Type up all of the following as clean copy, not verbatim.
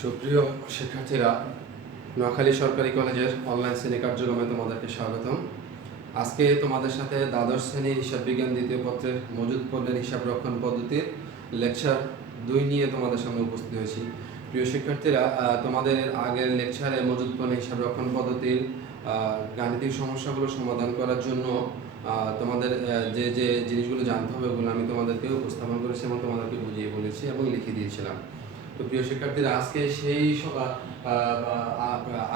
সুপ্রিয় শিক্ষার্থীরা, নোয়াখালী সরকারি কলেজের অনলাইন শ্রেণী কার্যক্রমে তোমাদেরকে স্বাগতম। আজকে তোমাদের সাথে দ্বাদশ শ্রেণীর হিসাব বিজ্ঞান দ্বিতীয় পত্রের মজুদ পণ্যের হিসাব রক্ষণ পদ্ধতির লেকচার 2 নিয়ে তোমাদের সামনে উপস্থিত হয়েছি। প্রিয় শিক্ষার্থীরা, তোমাদের আগের লেকচারে মজুদ পণ্যের হিসাব রক্ষণ পদ্ধতির গাণিতিক সমস্যাগুলো সমাধান করার জন্য তোমাদের যে যে জিনিসগুলো জানতে হবে ওগুলো আমি তোমাদেরকে উপস্থাপন করেছি এবং তোমাদেরকে বুঝিয়ে বলেছি এবং লিখে দিয়েছিলাম। তো প্রিয় শিক্ষার্থীরা, আজকে সেই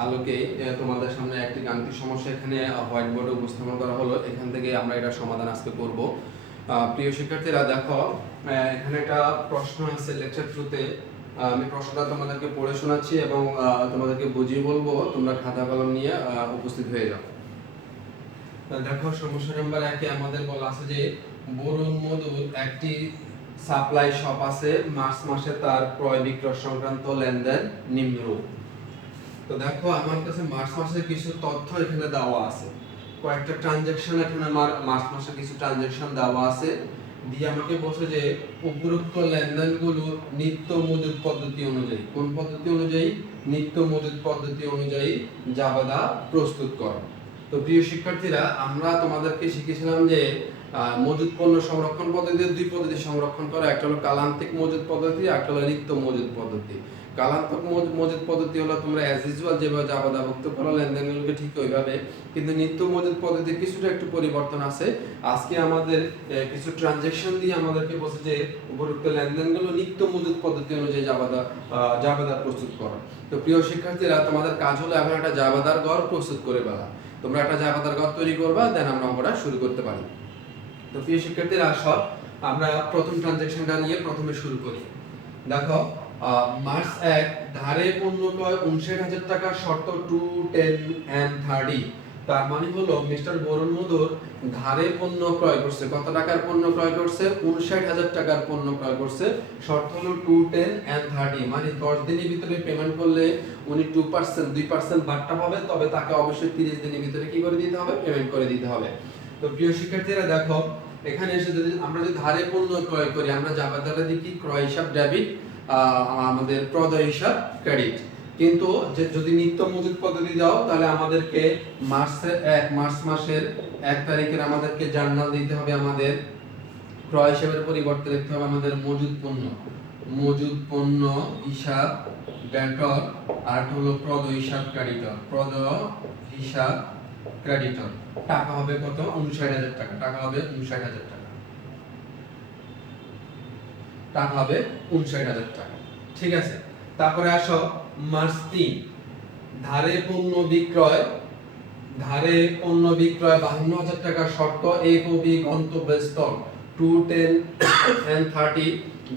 আলোকে তোমাদের সামনে একটি গাণিতিক সমস্যা এখানে হোয়াইট বোর্ডে উপস্থাপন করা হলো। এখান থেকে আমরা এটা সমাধান আজকে করব। প্রিয় শিক্ষার্থীরা, দেখো এখানে একটা প্রশ্ন আছে লেকচার শুরুতে। আমি প্রশ্নটা তোমাদেরকে পড়ে শোনাচ্ছি এবং তোমাদেরকে বুঝিয়ে বলবো। তোমরা খাতা কলম নিয়ে উপস্থিত হয়ে যাও। দেখো, সমস্যা নাম্বার 1 এ আমাদের বলা আছে যে বরুণ মধুর একটি সাপ্লাই শপ আছে, মার্চ মাসে তার ক্রয় বিক্রয় সংক্রান্ত লেনদেন নিম্নরূপ। তো দেখো, আমার কাছে মার্চ মাসের কিছু তথ্য এখানে দেওয়া আছে, কয়েকটা ট্রানজাকশন এখানে আমার মার্চ মাসে কিছু ট্রানজাকশন দেওয়া আছে, দিয়ে আমাকে বলছে যে উপরোক্ত লেনদেনগুলো নিত্য মজুদ পদ্ধতি অনুযায়ী, কোন পদ্ধতি অনুযায়ী? নিত্য মজুদ পদ্ধতি অনুযায়ী জাবেদা প্রস্তুত করো। তো প্রিয় শিক্ষার্থীরা, আমরা তোমাদেরকে শিখেছিলাম যে মজুদ পণ্য সংরক্ষণ পদ্ধতিতে দুই পদ্ধতি সংরক্ষণ করা, একটা হলো কালান্তিক মজুদ পদ্ধতি, একটা হলো নিত্য মজুদ পদ্ধতি। কালান্তিক মজুদ পদ্ধতি হলো তোমরা অ্যাজ ইউজুয়াল যেভাবে জাবেদাভুক্ত করো লেনদেনগুলোকে ঠিক ওইভাবে, কিন্তু নিত্য মজুদ পদ্ধতির কিছুটা একটু পরিবর্তন আছে। আজকে আমাদের কিছু ট্রানজাকশন দিয়ে আমাদেরকে বলছে যে উপরোক্ত লেনদেনগুলো নিত্য মজুদ পদ্ধতি অনুযায়ী জাবেদা প্রস্তুত করো। তো প্রিয় শিক্ষার্থীরা, তোমাদের কাজ হলো এখন একটা জাবেদার গড় প্রস্তুত করে ফেলা। তোমরা একটা জাবেদার গড় তৈরি করবা, দেন আমরা অঙ্কটা শুরু করতে পারি। তো প্রিয় শিক্ষার্থীরা, আসো আমরা প্রথম ট্রানজাকশনটা নিয়ে প্রথমে শুরু করি। দেখো, মার্চ 1 ধারে পণ্য ক্রয় 59,000 টাকা, শর্ত 2, 10 and 30। তার মানে হলো মিস্টার বরুণ মধুর ধারে পণ্য ক্রয় করছে। কত টাকার পণ্য ক্রয় করছে? 59,000 টাকার পণ্য ক্রয় করছে। শর্ত হলো 2, 10 and 30, মানে 10 দিনের ভিতরে পেমেন্ট করলে উনি 2% বাট্টা পাবে, তবে তাকে অবশ্যই 30 দিনের ভিতরে কি করে দিতে হবে? পেমেন্ট করে দিতে হবে। তো প্রিয় শিক্ষার্থীরা, দেখো এখানে এসে যদি আমরা ধারে পণ্য ক্রয় করি, আমরা জাবেদাটা দেখি ক্রয় হিসাব ডেবিট, আমাদের প্রদেয় হিসাব ক্রেডিট। কিন্তু যদি নিত্য মজুদ পদ্ধতি দাও, তাহলে আমাদেরকে মার্চ মাসের 1 তারিখের আমাদেরকে জার্নাল দিতে হবে, আমাদের ক্রয় হিসাবের পরিবর্তে লিখতে হবে আমাদের মজুদ পণ্য হিসাব ডেটর, আর হলো প্রদেয় হিসাব ক্রেডিটর। প্রদেয় হিসাব ক্রেডিটর টাকা হবে কত? 59,000 টাকা। টাকা হবে 59,000 টাকা। টাকা হবে 59,000 টাকা। ঠিক আছে, তারপরে আসো মার্চ 3 ধারে পণ্য বিক্রয় 52,000 টাকা, শর্ত এ ও বি গন্তব্যস্থল 2, 10 and 30।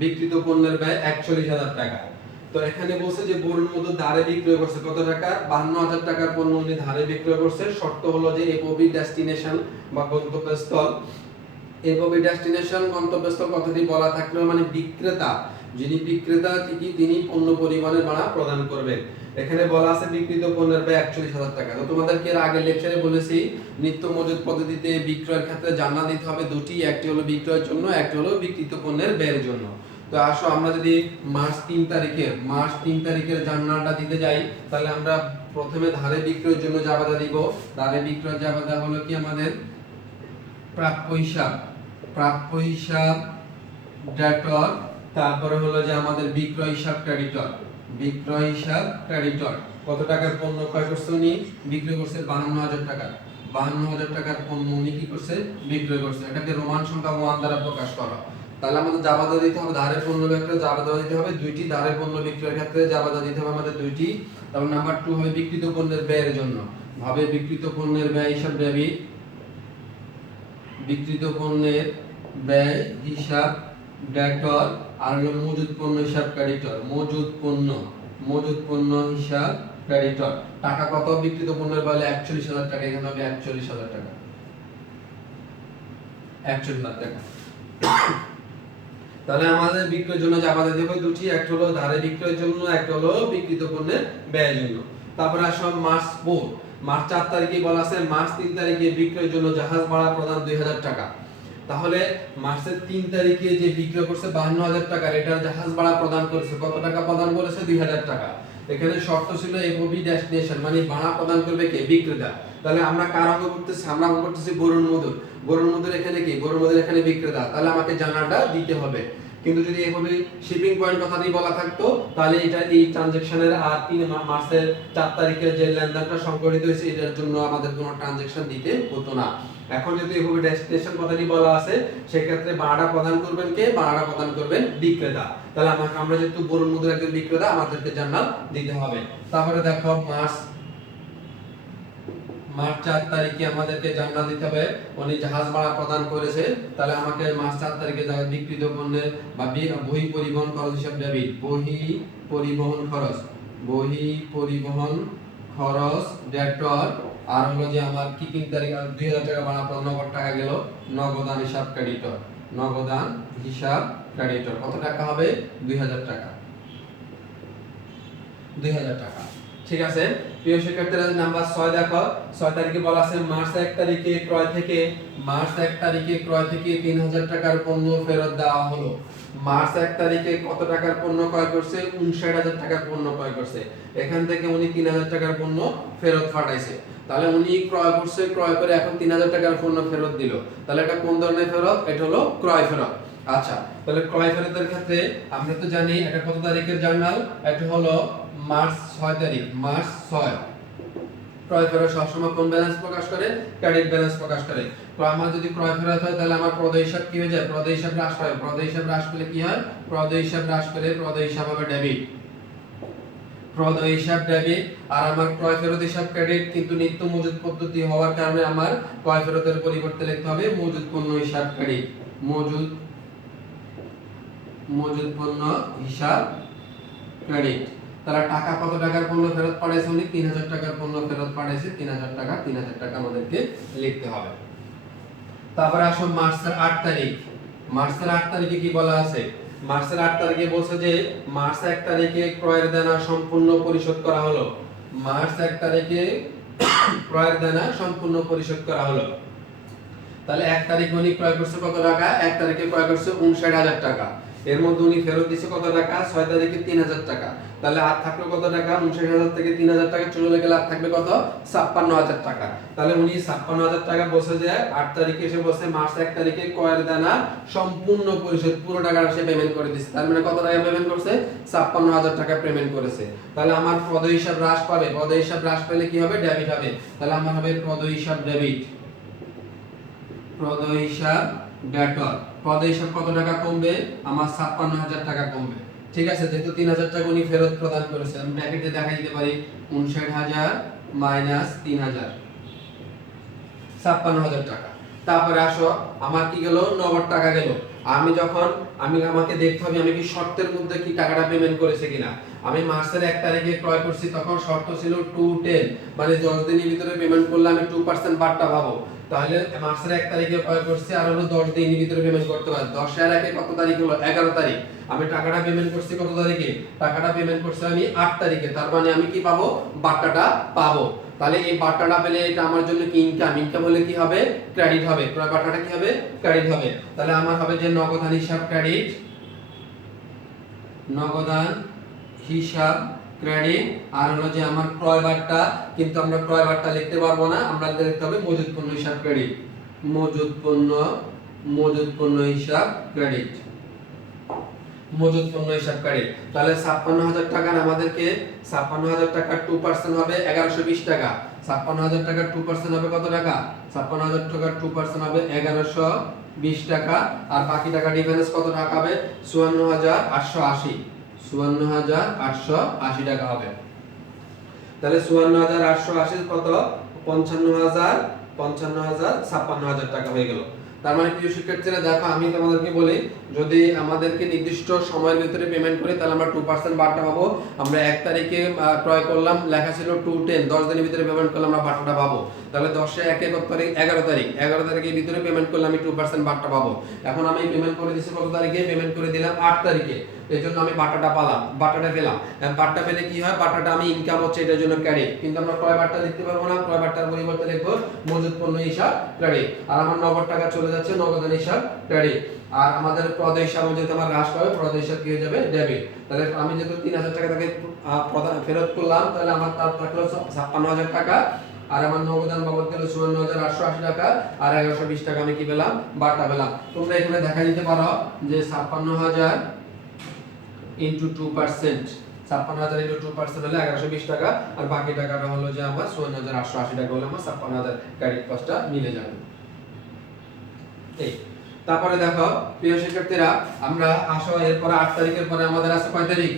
বিক্রিত পণ্যের ব্যয় 41,000 টাকা। তো এখানে বলছে যে বরুণ মধুর ধারে বিক্রয় করছে কত টাকা? 52,000 টাকার পণ্য উনি ধারে বিক্রয় করছে। শর্ত হলো যে এপবি ডেস্টিনেশন বা গন্তব্যস্থল, এপবি ডেস্টিনেশন গন্তব্যস্থল কথাটি বলা থাকলে মানে বিক্রেতা, যিনি বিক্রেতা তিনি পণ্য পরিবহনের ভাড়া প্রদান করবেন। এখানে বলা আছে বিক্রিত পণ্যের ব্যয় 41,000 টাকা। তো তোমাদেরকে এর আগের লেকচারে বলেছি নিত্য মজুদ পদ্ধতিতে বিক্রয়ের ক্ষেত্রে জানা দিতে হবে দুটি, একটি হলো বিক্রয়ের জন্য, একটি হলো বিক্রিত পণ্যের ব্যয়ের জন্য। তো আসো আমরা যদি মার্চ 3 তারিখের জার্নালটা দিতে যাই, তাহলে আমরা প্রথমে ধারে বিক্রয়ের জন্য জাবেদা দিব। ধারে বিক্রয় জাবেদা হলো কি আমাদের প্রাপ্য হিসাব ডেটর, তারপরে হলো যে আমাদের বিক্রয় হিসাব ক্রেডিটর। কত টাকার পণ্য ক্রয় করছে? উনি বিক্রয় করছে 52,000 টাকা। 52,000 টাকার পণ্য উনি কি করছে? বিক্রয় করছে। এটাকে রোমান সংখ্যা 1 দ্বারা প্রকাশ করা। তাহলে আমাদের জাবেদা দিতে হবে ধারে পণ্য বিক্রয় জাবেদা দিতে হবে দুইটি, ধারে পণ্য বিক্রয়ের ক্ষেত্রে জাবেদা দিতে হবে আমাদের দুইটি। তারপর নাম্বার 2 হবে বিক্রিত পণ্যের ব্যয়ের জন্য, ভাবে বিক্রিত পণ্যের ব্যয় হিসাব ডেবিট, বিক্রিত পণ্যের ব্যয় হিসাব ডেটর, আর হলো মজুদ পণ্য হিসাব ক্রেডিটর। মজুদ পণ্য হিসাব ক্রেডিটর টাকা কত? বিক্রিত পণ্যের ব্যয় 41,000 টাকা। এখানে হবে 41,000 টাকা। 41,000 টাকা। তাহলে আমাদের বিক্রয়ের জন্য জাবেদা দেব দুটি, একটা হলো ধারে বিক্রয়ের জন্য, একটা হলো বিক্রিত পণ্যের ব্যয়ের জন্য। তারপরে আসো মার্চ 4 তারিখে বলা আছে মার্চ 3 তারিখে বিক্রয়ের জন্য জাহাজ ভাড়া প্রদান 2,000 টাকা। তাহলে মার্চের 3 তারিখে যে বিক্রয় করছে 52,000 টাকা, এটার জাহাজ ভাড়া প্রদান করেছে কত টাকা প্রদান করেছে? 2,000 টাকা। এখানে শর্ত ছিল এফওবি ডেস্টিনেশন মানে ভাড়া প্রদান করবে কে? বিক্রেতা। তাহলে আমরা কার অঙ্ক করতেছি? আমরা অঙ্ক করতেছি বরুণ মধুর। বরুণ মধুর এখানে কি? বরুণ মধুর এখানে বিক্রেতা, তাহলে আমাকে জানাটা দিতে হবে। কিন্তু যদি এভাবে শিপিং পয়েন্ট কথাটি বলা থাকতো তাহলে এটা এই ট্রানজাকশনের আর 3 মার্চের 4 তারিখে যে লেনদেনটা সংঘটিত হয়েছে এটার জন্য আমাদের কোনো ট্রানজাকশন দিতে হতো না। এখন যদি এভাবে ডেস্টিনেশন কথাটি বলা আছে সেক্ষেত্রে ভাড়া প্রদান করবেন কে? ভাড়া প্রদান করবেন বিক্রেতা। তাহলে আমরা যেহেতু বরুণ মধুর একজন বিক্রেতা আমাদেরকে জার্নাল দিতে হবে। তারপরে দেখো মার্চ 4 তারিখে আমাদেরকে জার্নাল দিতে হবে উনি জাহাজ ভাড়া প্রদান করেছে। তাহলে আমাকে মার্চ 4 তারিখে বিক্রিত পণ্যের বা বহি পরিবহন খরচ হিসাব ডেবিট, বহি পরিবহন খরচ ডেটর, আর হলো যে আমার কিপিং তারিখ 2000 টাকা ভাড়া নগদ টাকা গেল, নগদান হিসাব ক্রেডিটর, নগদান হিসাব ক্রেডিটর কত টাকা হবে? 2000 টাকা, 2000 টাকা। ঠিক আছে প্রিয় শিক্ষার্থীরা, নাম্বার 6 দেখো। 6 তারিখে বলা আছে মার্চ 1 তারিখে ক্রয় থেকে 3000 টাকার পণ্য ফেরত দেওয়া হলো। মার্চ 1 তারিখে কত টাকার পণ্য ক্রয় করছে? 59000 টাকার পণ্য ক্রয় করছে। এখান থেকে উনি 3000 টাকার পণ্য ফেরত পাঠাইছে। তাহলে উনি ক্রয় করছে, ক্রয় করে এখন 3000 টাকার পণ্য ফেরত দিল। তাহলে এটা কোন ধরনের ফেরত? এটা হলো ক্রয় ফেরত। আচ্ছা, তাহলে ক্রয় ফেরতের ক্ষেত্রে আমরা তো জানি এটা কত তারিখের জার্নাল? এটা হলো মার্চ 6 তারিখ, মার্চ 6। ক্রয় ফেরত সবসময় কোন ব্যালেন্স প্রকাশ করে? ক্রেডিট ব্যালেন্স প্রকাশ করে। তো আমার যদি ক্রয় ফেরত হয় তাহলে আমার প্রদেয় হিসাব কি হয়ে যায়? প্রদেয় হিসাব হ্রাস পায়। প্রদেয় হিসাব হ্রাস পেলে কি হয়? প্রদেয় হিসাব হ্রাস পেলে প্রদেয় হিসাব হবে ডেবিট, প্রদেয় হিসাব ডেবিট। আর আমার ক্রয় ফেরত হিসাব ক্রেডিট, কিন্তু নিত্য মজুদ পদ্ধতি হওয়ার কারণে আমার ক্রয় ফেরতের পরিবর্তে লিখতে হবে মজুদ পণ্য হিসাব ক্রেডিট, মজুদ পণ্য হিসাব ক্রেডিট। তাহলে টাকা কত টাকার পণ্য ফেরত পাঠাইছে? উনি 3000 টাকার পণ্য ফেরত পাঠাইছে। 3000 টাকা আমাদেরকে লিখতে হবে। তারপরে আসো মার্চের 8 তারিখ। মার্চের 8 তারিখে কি বলা আছে? মার্চের 8 তারিখে বলছে যে মার্চ 1 তারিখে ক্রয়ের দেনা সম্পূর্ণ পরিশোধ করা হলো। মার্চ 1 তারিখে ক্রয়ের দেনা সম্পূর্ণ পরিশোধ করা হলো। তাহলে 1 তারিখে উনি ক্রয় করছে কত টাকা? 1 তারিখে ক্রয় করছে 59000 টাকা। এর মধ্যে উনি ফেরত দিয়েছে কত টাকা? 6 তারিখে 3000 টাকা। তাহলে আর থাকলো কত টাকা? 59000 থেকে 3000 টাকা চলে গেলে আর থাকবে কত? 56000 টাকা। তাহলে উনি 56000 টাকা বসে যায় 8 তারিখে এসে বসে মার্চ 1 তারিখে ক্রয়ের দেনা সম্পূর্ণ পরিশোধ, পুরো টাকাটা সে পেমেন্ট করে দিয়েছে। তার মানে কত টাকা পেমেন্ট করছে? 56000 টাকা পেমেন্ট করেছে। তাহলে আমার প্রদেয় হিসাব হ্রাস পাবে। প্রদেয় হিসাব হ্রাস পেলে কি হবে? ডেবিট হবে। তাহলে আমার হবে প্রদেয় হিসাব ডেবিট, প্রদেয় হিসাব ডেটর। প্রদেয় হিসাব কত টাকা কমবে? আমার 56000 টাকা কমবে। ঠিক আছে, যেহেতু 3000 টাকা উনি ফেরত প্রদান করেছে, আমি ব্র্যাকেটে দেখাই দিতে পারি 59000 মাইনাস 3000, 56000 টাকা। তারপরে আসো আমার কি গেল? নগদ টাকা গেল। আমাকে দেখতে হবে আমি কি শর্তের মধ্যে কি টাকাটা পেমেন্ট করেছে কিনা। আমি মার্চের 1 তারিখে ক্রয় করছি, তখন শর্ত ছিল 210, মানে 10 দিনের ভিতরে পেমেন্ট করলে আমি 2% বাড়টা পাবো। তাহলে মার্চের 1 তারিখে ক্রয় করছি, আর হলো 10 দিনের ভিতরে পেমেন্ট করতে হবে। 10 এর আগে কত তারিখ হলো? 11 তারিখ। আমি টাকাটা পেমেন্ট করছি কত তারিখে? টাকাটা পেমেন্ট করছি আমি 8 তারিখে। তার মানে আমি কি পাবো? বার্তাটা পাবো। তাহলে এই বার্তাটা পেলে এটা আমার জন্য কি ইনকাম। ইনকাম হলে কি হবে? ক্রেডিট হবে। ক্রয় বার্তাটা কি হবে? ক্রেডিট হবে। তাহলে আমার হবে যে নগদান হিসাব ক্রেডিট, নগদান হিসাব ক্রেডিট। আর হলো যে আমার ক্রয় বার্তা, কিন্তু আমরা ক্রয় বার্তা লিখতে পারবো না, আমরা লিখতে হবে মজুদ পণ্য হিসাব ক্রেডিট, মজুদ পণ্য হিসাব ক্রেডিট, মজুদ পণ্য হিসাব ক্রেডিট। তাহলে 56000 টাকার আমাদেরকে 56000 টাকার 2% হবে 1120 টাকা। 56000 টাকার 2% হবে কত টাকা? 56000 টাকার 2% হবে 1120 টাকা। আর বাকি টাকা ডিফারেন্স কত টাকা হবে? 54880, 54880 টাকা হবে। তাহলে 54880 কত? 55000 টাকা হয়ে গেল। তার মানে প্রিয় শিক্ষার্থীরা দেখো, আমি তোমাদেরকে বলি যদি আমাদেরকে নির্দিষ্ট সময়ের ভিতরে পেমেন্ট করি তাহলে আমরা 2% বার্তা পাবো। আমরা 1 তারিখে ক্রয় করলাম, লেখা ছিল 210, 10 দিনের ভিতরে পেমেন্ট করলে আমরা বার্তাটা পাবো। তাহলে 10 এ 1 তারিখ 11 তারিখের ভিতরে পেমেন্ট করলে আমি 2% বার্তা পাবো। এখন আমি পেমেন্ট করে দিয়েছি কত তারিখে? পেমেন্ট করে দিলাম 8 তারিখে। এই জন্য আমি বাটাটা পেলাম। বাট্টা পেলে কি হয়, বাট্টাটা আমি ইনকাম হচ্ছে এটার জন্য ক্রেডিট, কিন্তু আমরা ক্রয় বাট্টা লিখতে পারবো না, ক্রয় বাট্টার পরিবর্তে লিখবো মজুদ পণ্য হিসাব ক্রেডিট। আর আমার নগদ টাকা চলে যাচ্ছে নগদান হিসাব ক্রেডিট। আর আমাদের প্রদেয় হিসাব যেহেতু আমার হ্রাস পাবে, প্রদেয় হিসাব কি হয়ে যাবে, ডেবিট। তাহলে আমি যেহেতু 3000 টাকা তাকে ফেরত করলাম, তাহলে আমার তার থাকলো 56000 টাকা, আর আমার নগদান বাবদ গেল 54880 টাকা, আর 1120 টাকা আমি কি পেলাম, বাটা পেলাম। তোমরা এখানে দেখা দিতে পারো যে 56000 ইনটু 2%, 56000 ইনটু 2% হলে 1120 টাকা, আর বাকি টাকাটা হলো যে আমার 54880 টাকা হলো আমার 56000 ক্রেডিট কস্টটা মিলে যাবে। এই তারপরে দেখো প্রিয় শিক্ষার্থীরা, আমরা আসো এরপর 8 তারিখের পরে আমাদের আছে কয় তারিখ,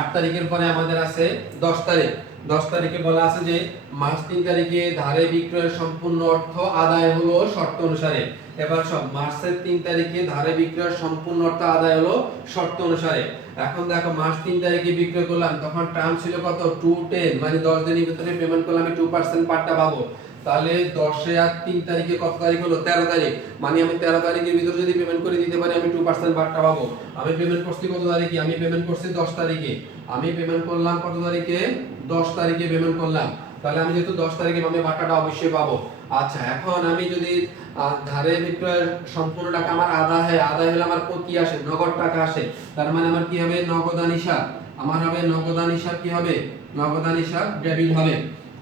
8 তারিখের পরে আমাদের আছে 10 তারিখ। 10 তারিখে বলা আছে যে মার্চ 3 তারিখে ধারে বিক্রয়ের সম্পূর্ণ অর্থ আদায় হলো শর্ত অনুসারে। এবার সব মার্চের 3 তারিখে ধারে বিক্রয়ের সম্পূর্ণ অর্থ আদায় হলো শর্ত অনুসারে। এখন দেখো মার্চ 3 তারিখে বিক্রয় করলাম, তখন টার্ম ছিল কত, 210, মানে 10 দিনের ভিতরে পেমেন্ট করলে আমি 2% পাট্টা পাবো। তাহলে 10 আর 3 তারিখে কত তারিখ হলো, 13 তারিখ, মানে আমি 13 তারিখের ভিতরে যদি পেমেন্ট করে দিতে পারি আমি 2% পাট্টা পাবো। আমি পেমেন্ট করছি কত তারিখে, আমি পেমেন্ট করছি 10 তারিখে, আমি পেমেন্ট করলাম কত তারিখে, 10 তারিখে পেমেন্ট করলাম। তাহলে আমি যেহেতু 10 তারিখে আমি বাটাটা অবশ্যই পাবো। আচ্ছা, এখন আমি যদি ধারে বিক্রয়ের সম্পূর্ণ টাকা আমার আদায় হলে আমার কি আসে, নগদ টাকা আসে। তার মানে আমার কি হবে, নগদান হিসাব, আমার হবে নগদান হিসাব, কি হবে, নগদান হিসাব ডেবিট হবে।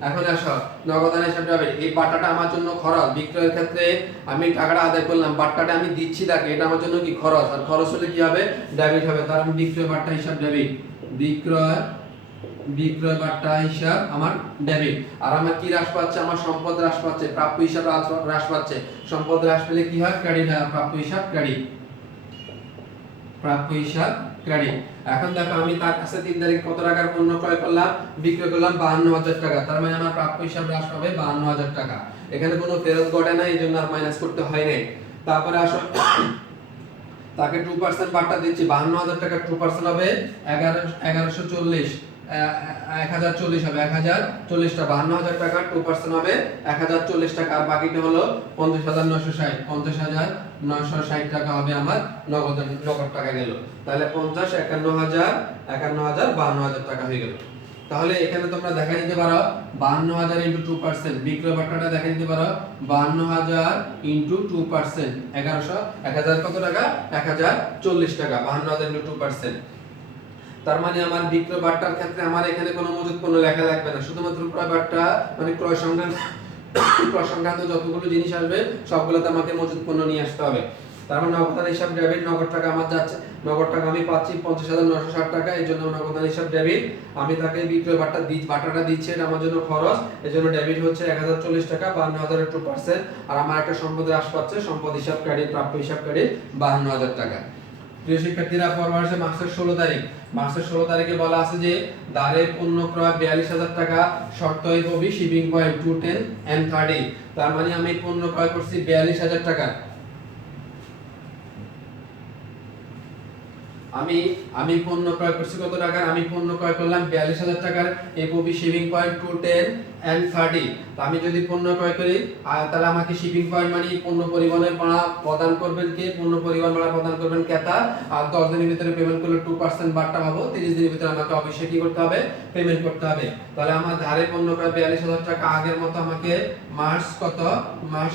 এখন আসো নগদান হিসাব ডেবিট, এই বাটাটা আমার জন্য খরচ, বিক্রয়ের ক্ষেত্রে আমি টাকাটা আদায় করলাম, বাটাটা আমি দিচ্ছি তাকে, এটা আমার জন্য কি খরচ, আর খরচ হলে কি হবে, ডেবিট হবে। তার মানে বিক্রয় বাটা হিসাব ডেবিট, বিক্রয় বাটা হিসাব আমার ডেবিট। আর আমার কি হ্রাস পাচ্ছে, আমার সম্পদ হ্রাস পাচ্ছে, প্রাপ্য হিসাব হ্রাস পাচ্ছে। সম্পদ হ্রাস পেলে কি হয়, ক্রেডিট হয়, প্রাপ্য হিসাব ক্রেডিট, প্রাপ্য হিসাব ক্রেডিট। এখন দেখো আমি তার কাছে 3 তারিখ কত টাকার পণ্য ক্রয় করলাম, বিক্রয় করলাম 52000 টাকা, তার মানে আমার প্রাপ্য হিসাব হ্রাস পাবে 52000 টাকা। এখানে কোনো ফেরত ঘটে না, এইজন্য আর মাইনাস করতে হয় নাই। তারপরে আসো তাকে 2% বাট্টা দিচ্ছি, 52000 টাকা 2% হবে 1140, 1040 হবে, 1040 টাকা, 52000 টাকা 2% হবে 1040 টাকা, আর বাকিটা হলো 50960, 50960 টাকা হবে আমার নগদ টাকা গেল। তাহলে 50 51000 51000 টাকা হয়ে গেল। তাহলে এখানে তোমরা দেখা দিতে পারো 52000 ইনটু 2%, বিক্রয় বাট্টাটা দেখা দিতে পারো 52000 ইনটু 2%, 1000 কত টাকা, 1040 টাকা, 52000 ইনটু 2%। তার মানে আমার বিক্রয় বাট্টার ক্ষেত্রে আমার এখানে কোনো মজুদ পণ্য লেখা লাগবে না, শুধুমাত্র ক্রয় বাট্টা মানে ক্রয় সংক্রান্ত যতগুলো জিনিস আসবে সবগুলোতে আমাকে মজুদ পণ্য নিয়ে আসতে হবে। তার মানে নগদান হিসাব ডেবিট, নগদ টাকা আমার যাচ্ছে, নগদ টাকা আমি পাচ্ছি 50960 টাকা, এই জন্য নগদান হিসাব ডেবিট। আমি তাকে বিক্রয় বাট্টাটা দিচ্ছি, এটা আমার জন্য খরচ, এই জন্য ডেবিট হচ্ছে 1040 টাকা, 52000 এর 2%, আর আমার একটা সম্পদ হ্রাস পাচ্ছে, সম্পদ হিসাব ক্রেডিট, প্রাপ্য হিসাব ক্রেডিট 52000 টাকা। প্রিয় শিক্ষার্থীরা, পরবর্তী আসে মাসের 16 তারিখ। মাসের 16 তারিখে বলা আছে যে দারে পণ্য ক্রয় 42000 টাকা, শর্ত হবে শিপিং পয়েন্ট 210 and 30। তার মানে আমি পণ্য ক্রয় করছি 42000 টাকা, আমি পণ্য ক্রয় করছি কত টাকার, আমি পণ্য ক্রয় করলাম 42000 টাকার, এফওবি শিপিং পয়েন্ট 210 and 30। তো আমি যদি পণ্য ক্রয় করি তাহলে আমাকে শিপিং পয়েন্ট মানে পণ্য পরিবহনের ভাড়া প্রদান করবেন কে, পণ্য পরিবহন ভাড়া প্রদান করবেন ক্রেতা। আর 10 দিনের ভিতরে পেমেন্ট করলে 2% বাট্টা পাবো, 30 দিনের ভিতরে আমাকে অবশ্যই কি করতে হবে, পেমেন্ট করতে হবে। তাহলে আমার ধারে পণ্য ক্রয় 42000 টাকা, আগের মতো আমাকে মার্চ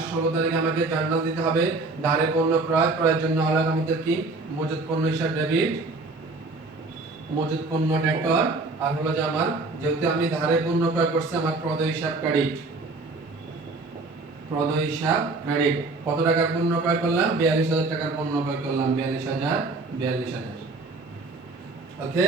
16 তারিখে আমাকে জার্নাল দিতে হবে। ধারে পণ্য ক্রয়ের জন্য হলো আমাদের কি, মজুদ পণ্য হিসাব ডেবিট, মজুদ পণ্য ডেটর, আর হলো যে আমার যেহেতু আমি ধারে পণ্য ক্রয় করছি আমার প্রদেয় হিসাব ক্রেডিট, প্রদেয় হিসাব ক্রেডিট। কত টাকার পণ্য ক্রয় করলাম, 42000 টাকার পণ্য ক্রয় করলাম, 42000। ওকে,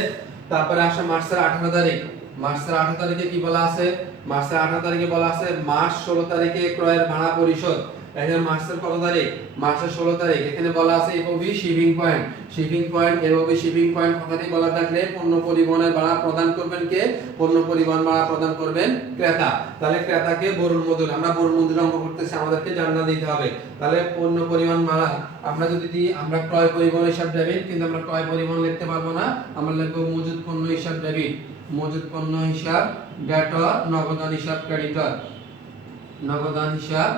তারপরে আসে মার্চের 18 তারিখ। মার্চের 18 তারিখে কি বলা আছে, মার্চের 18 তারিখে বলা আছে মার্চ 16 তারিখে ক্রয়ের ভাড়া পরিশোধ। এখানে মার্চের কত তারিখ, মার্চের 16 তারিখ। এখানে বলা আছে FOB shipping point, FOB shipping point কথাটি বলা থাকলে পণ্য পরিবহনের ভাড়া প্রদান করবেন কে, পণ্য পরিবহন ভাড়া প্রদান করবেন ক্রেতা। তাহলে ক্রেতাকে বরুণ মজুর, আমরা বরুণ মজুর অঙ্ক করতেছি, আমাদেরকে জার্নাল দিতে হবে। তাহলে পণ্য পরিবহন ভাড়া আমরা যদি দিই, আমরা ক্রয় পরিবহন হিসাব ডেবিট, কিন্তু আমরা ক্রয় পরিবহন লিখতে পারবো না, আমরা লিখবো মজুদ পণ্য হিসাব ডেবিট, মজুদ পণ্য হিসাব ডেটর, নগদান হিসাব ক্রেডিটর, নগদান হিসাব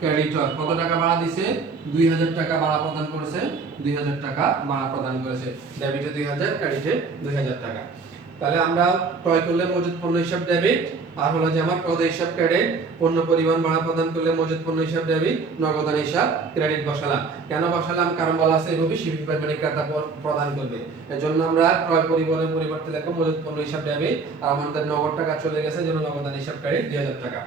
ক্রেডিটর কত টাকা ভাড়া দিছে 2000 টাকা ভাড়া প্রদান করেছে 2000 টাকা ভাড়া প্রদান করেছে ডেবিটে 2000 ক্রেডিটে 2000 টাকা তাহলে আমরা ক্রয় করলে মজুদ পণ্য হিসাব ডেবিট আর হলো যে আমার ক্রয় হিসাব ক্রেডিট পণ্য পরিমাণ ভাড়া প্রদান করলে মজুদ পণ্য হিসাব ডেবিট নগদান হিসাব ক্রেডিট বসালাম কেন বসালাম কারণ বলা আছে এইভাবে শিপিং পারমানি ক্রেতা প্রদান করবে এজন্য আমরা ক্রয় পরিবহনের পরিবর্তে লিখব মজুদ পণ্য হিসাব ডেবিট আর আমাদের নগদ টাকা চলে গেছে জন্য নগদান হিসাব ক্রেডিট 2000 টাকা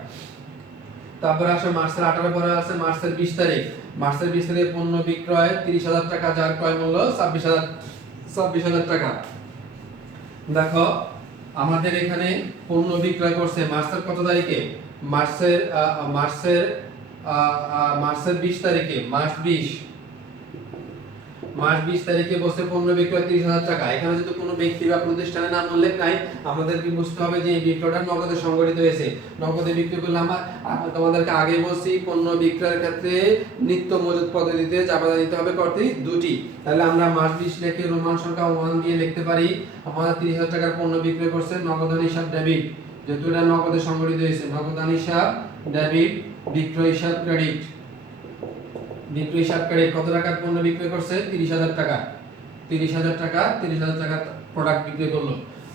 তারপরে আসে মার্চের 18 পরে আছে মার্চের 20 তারিখ মার্চের 20 তারিখে পণ্য বিক্রয় 30000 টাকা যার ক্রয় মূল্য 26000 টাকা দেখো আমাদের এখানে পণ্য বিক্রয় করছে মার্চের কত তারিখে মার্চের 20 তারিখে মার্চ 20 তারিখে বসে পণ্য বিক্রয় 30000 টাকা এখানে যদি কোনো ব্যক্তি বা প্রতিষ্ঠানের নাম উল্লেখ নাই আমাদের কি বুঝতে হবে যে এই বিক্রয়টা নগদে সংগঠিত হয়েছে নগদে বিক্রি করলে আমরা তোমাদেরকে আগে বলছি পণ্য বিক্রয়ের ক্ষেত্রে নিত্য মজুদ পদ্ধতিতে জামানত দিতে হবে কতটি দুটি তাহলে আমরা মার্চ 20 লিখে রোমান সংখ্যা 1 দিয়ে লিখতে পারি আমাদের 30000 টাকার পণ্য বিক্রয় করছে নগদান হিসাব ডেবিট যেহেতু এটা নগদে সংগঠিত হয়েছে নগদান হিসাব ডেবিট বিক্রয় হিসাব ক্রেডিট বিক্রয় হিসাব ক্রেডিট কত টাকার পণ্য বিক্রয় করছে 30000 টাকা 30000 টাকা প্রোডাক্ট বিক্রি করলো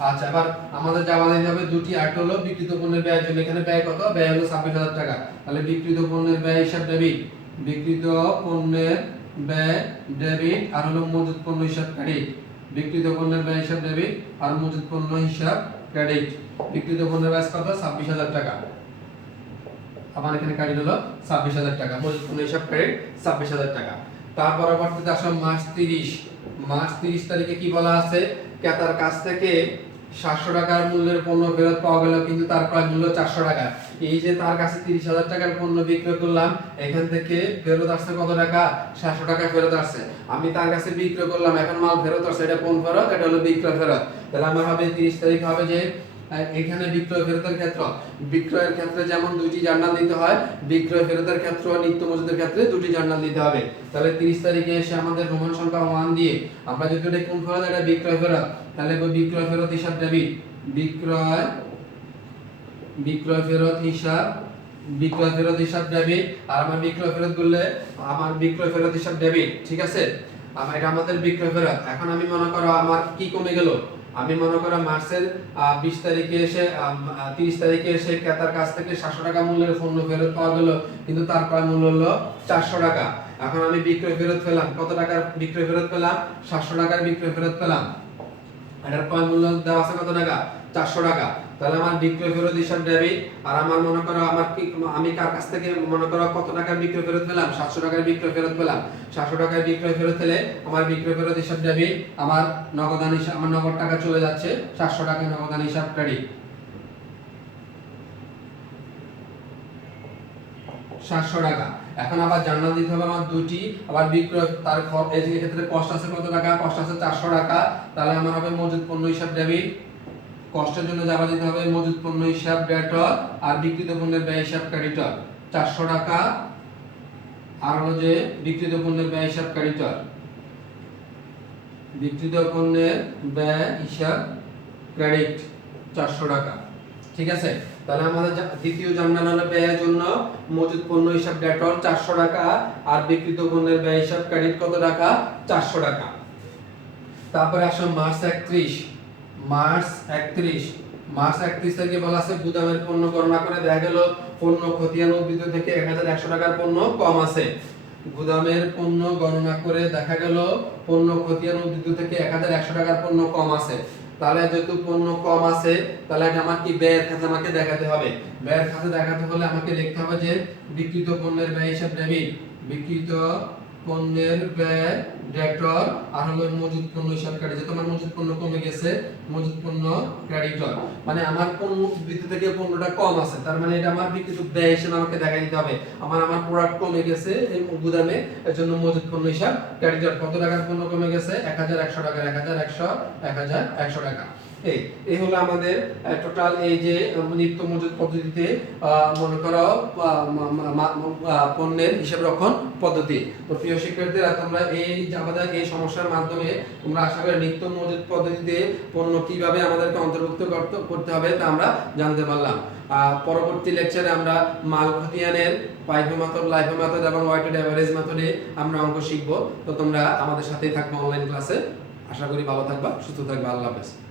আচ্ছা এবার আমাদের জামা দিতে হবে দুটি আট হলো বিক্রিত পণ্যের ব্যয় জন্য এখানে ব্যয় কত ব্যয় হলো 26000 টাকা তাহলে বিক্রিত পণ্যের ব্যয় হিসাব ডেবিট বিক্রিত পণ্যের ব্যয় ডেবিট আর হলো মজুদ পণ্য হিসাব ক্রেডিট বিক্রিত পণ্যের ব্যয় হিসাব ডেবিট আর মজুদ পণ্য হিসাব ক্রেডিট বিক্রিত পণ্যের ব্যয় কত 26000 টাকা আমার এখানে ক্রেডিট হলো 26000 টাকা মজুদ পণ্য হিসাব ক্রেডিট 26000 টাকা তার পরবর্তীতে আসলে মার্চ 30 তারিখে কি বলা আছে ক্রেতার কাছ থেকে 700 টাকার মূল্যের পণ্য ফেরত পাওয়া গেল কিন্তু তার ক্রয় মূল্য 400 টাকা এই যে তার কাছে 30000 টাকার পণ্য বিক্রয় করলাম এখান থেকে ফেরত আসছে কত টাকা 700 টাকা ফেরত আসছে আমি তার কাছে বিক্রয় করলাম এখন মাল ফেরত আসছে এটা কোন ফেরত এটা হলো বিক্রয় ফেরত তাহলে আমার হবে 30 তারিখ হবে যে এখানে বিক্রয় বিক্রয়ের ক্ষেত্রে যেমন দুইটি জার্নাল দিতে হয় বিক্রয় ফেরতের ক্ষেত্রে নিত্য মজুদের ক্ষেত্রে দুটি জার্নাল দিতে হবে তাহলে 30 তারিখে এসে আমাদের রোমান সংখ্যা 1 দিয়ে আমরা যদি এটা কোন ফেরত এটা বিক্রয় ফেরত তাহলে বিক্রয় ফেরত হিসাব ডেবিট বিক্রয় ফেরত হিসাব ডেবিট আর আমার বিক্রয় ফেরত করলে আমার বিক্রয় ফেরত হিসাব ডেবিট ঠিক আছে এটা আমাদের বিক্রয় ফেরত এখন আমি মনে করো আমার কি কমে গেল আমি মনে করি মার্চের 20 তারিখে এসে 30 তারিখে এসে ক্রেতার কাছ থেকে 700 টাকা মূল্যের পণ্য ফেরত পাওয়া গেল কিন্তু তার ক্রয় মূল্য হলো 400 টাকা এখন আমি বিক্রয় ফেরত পেলাম কত টাকার বিক্রয় ফেরত পেলাম 700 টাকার বিক্রয় ফেরত পেলাম এটার ক্রয় মূল্য দেওয়া আছে কত টাকা 400 টাকা তাহলে আমার বিক্রয় ফেরত হিসাব ডেবিট আর আমার মনে করো আমার কি আমি কার কাছ থেকে মনে করো কত টাকার বিক্রয় ফেরত পেলাম 700 টাকার বিক্রয় ফেরত পেলাম 700 টাকার বিক্রয় ফেরত পেলে আমার বিক্রয় ফেরত হিসাব ডেবিট আমার নগদান হিসাব আমার নগদ টাকা চলে যাচ্ছে 700 টাকা নগদান হিসাব ক্রেডিট 700 টাকা এখন আবার জার্নাল দিতে হবে আমার দুটি আবার বিক্রয় তার এই ক্ষেত্রে কষ্ট আছে কত টাকা কষ্ট আছে 400 টাকা তাহলে আমার হবে মজুদ পণ্য হিসাব ডেবিট কষ্টের জন্য জমা দিতে হবে মজুদ পণ্য হিসাব ডেটর আর বিক্রিত পণ্যের ব্যয় হিসাব ক্রেডিটর 400 টাকা আর হলো যে বিক্রিত পণ্যের ব্যয় হিসাব ক্রেডিটর বিক্রিত পণ্যের ব্যয় হিসাব ক্রেডিট 400 টাকা ঠিক আছে তাহলে আমাদের দ্বিতীয় জার্নাল হলো ব্যয়ের জন্য মজুদ পণ্য হিসাব ডেটর 400 টাকা আর বিক্রিত পণ্যের ব্যয় হিসাব ক্রেডিট কত টাকা 400 টাকা তারপরে আসো মার্চ 31 তারিখে বলা আছে গুদামের পণ্য গণনা করে দেখা গেল পণ্য খতিয়ান উদ্ধৃত থেকে 1100 টাকার পণ্য কম আছে গুদামের পণ্য গণনা করে দেখা গেল পণ্য খতিয়ান উদ্ধৃত থেকে 1100 টাকার পণ্য কম আছে তাহলে যেহেতু পণ্য কম আছে তাহলে আমার কি ব্যয়ের খাতে আমাকে দেখাতে হবে ব্যয়ের খাতে দেখাতে হলে আমাকে লিখতে হবে যে বিক্রিত পণ্যের ব্যয় হিসাব ডেবিট বিক্রিত পণ্যের ব্যয় ডেটর আর হলো মজুদ পণ্য হিসাব ক্রেডিট যেহেতু আমার মজুদ পণ্য কমে গেছে মজুদ পণ্য ক্রেডিটর মানে আমার পণ্য বিক্রি থেকে পণ্যটা কম আছে তার মানে এটা আমার বিক্রিত ব্যয় হিসেবে আমাকে দেখাই দিতে হবে আমার প্রোডাক্ট কমে গেছে এই গুদামে এজন্য মজুদ পণ্য হিসাব ক্রেডিটর কত টাকার পণ্য কমে গেছে 1100 টাকা 1100 টাকা এই হলো আমাদের টোটাল এই যে নিত্য মজুদ পদ্ধতিতে মনে করো পণ্যের হিসাব রক্ষণ পদ্ধতি তো প্রিয় শিক্ষার্থীরা তোমরা এই আমাদের এই সমস্যার মাধ্যমে তোমরা আশা করি নিত্য মজুদ পদ্ধতিতে পণ্য কিভাবে আমাদেরকে অন্তর্ভুক্ত করতে হবে তা আমরা জানতে পারলাম পরবর্তী লেকচারে আমরা মালকোথিয়ানের পাইভো মেথড, লাইভো মেথড এবং ওয়েটেড এভারেজ মেথডে আমরা অঙ্ক শিখব। তো তোমরা আমাদের সাথেই থাকবে অনলাইন ক্লাসে। আশা করি ভালো থাকবা, সুস্থ থাকবা। আল্লাহ হাফেজ।